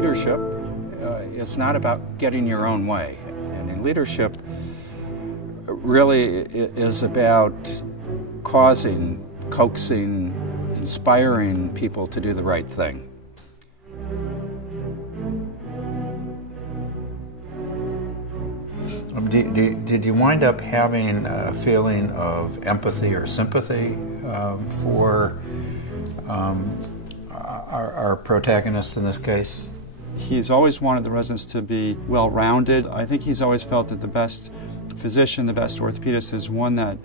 leadership is not about getting your own way. And in leadership, really is about causing, coaxing, inspiring people to do the right thing. Did you wind up having a feeling of empathy or sympathy for our protagonist in this case? He's always wanted the residents to be well-rounded. I think he's always felt that the best physician, the best orthopedist is one that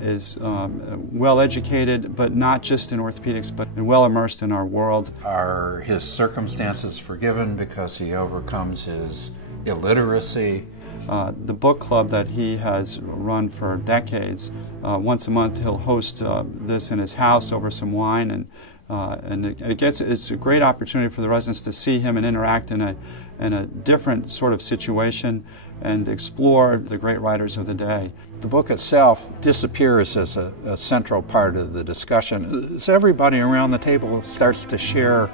is well-educated, but not just in orthopedics, but well-immersed in our world. Are his circumstances forgiven because he overcomes his illiteracy? The book club that he has run for decades, once a month he'll host this in his house over some wine, and it's a great opportunity for the residents to see him and interact in a different sort of situation and explore the great writers of the day. The book itself disappears as a central part of the discussion. As everybody around the table starts to share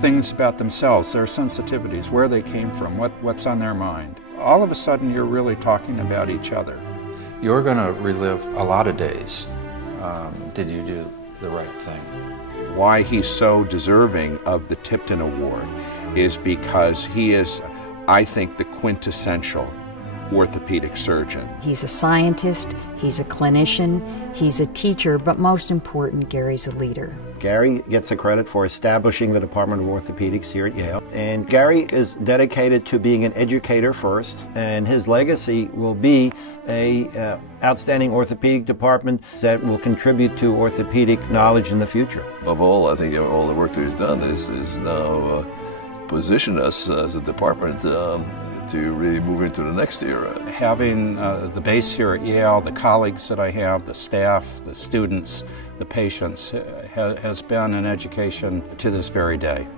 things about themselves, their sensitivities, where they came from, what's on their mind. All of a sudden you're really talking about each other. You're going to relive a lot of days. Did you do the right thing? Why he's so deserving of the Tipton Award is because he is, I think, the quintessential orthopedic surgeon. He's a scientist, he's a clinician, he's a teacher, but most important, Gary's a leader. Gary gets the credit for establishing the Department of Orthopedics here at Yale. And Gary is dedicated to being an educator first, and his legacy will be a outstanding orthopedic department that will contribute to orthopedic knowledge in the future. Above all, I think all the work that he's done is now position us as a department to really move into the next era. Having the base here at Yale, the colleagues that I have, the staff, the students, the patients, has been an education to this very day.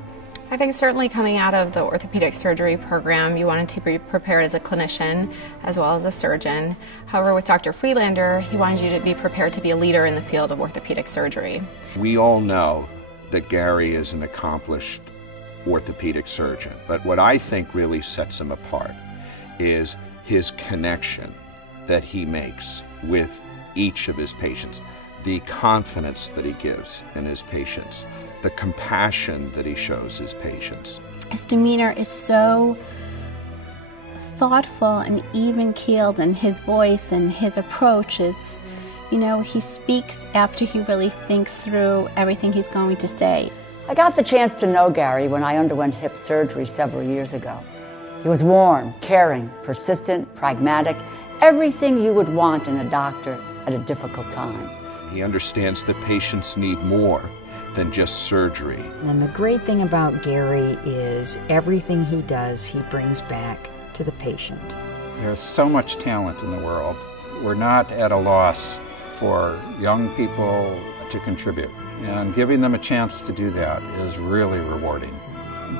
I think certainly coming out of the orthopedic surgery program, you wanted to be prepared as a clinician as well as a surgeon. However, with Dr. Friedlander, he wanted you to be prepared to be a leader in the field of orthopedic surgery. We all know that Gary is an accomplished orthopedic surgeon, but what I think really sets him apart is his connection that he makes with each of his patients, the confidence that he gives in his patients, the compassion that he shows his patients. His demeanor is so thoughtful and even-keeled, and his voice and his approach is, you know, he speaks after he really thinks through everything he's going to say. I got the chance to know Gary when I underwent hip surgery several years ago. He was warm, caring, persistent, pragmatic, everything you would want in a doctor at a difficult time. He understands that patients need more than just surgery. And the great thing about Gary is everything he does, he brings back to the patient. There's so much talent in the world. We're not at a loss for young people to contribute. And giving them a chance to do that is really rewarding.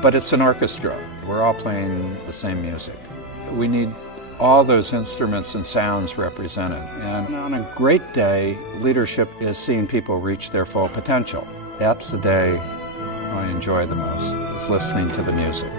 But it's an orchestra. We're all playing the same music. We need all those instruments and sounds represented. And on a great day, leadership is seeing people reach their full potential. That's the day I enjoy the most, is listening to the music.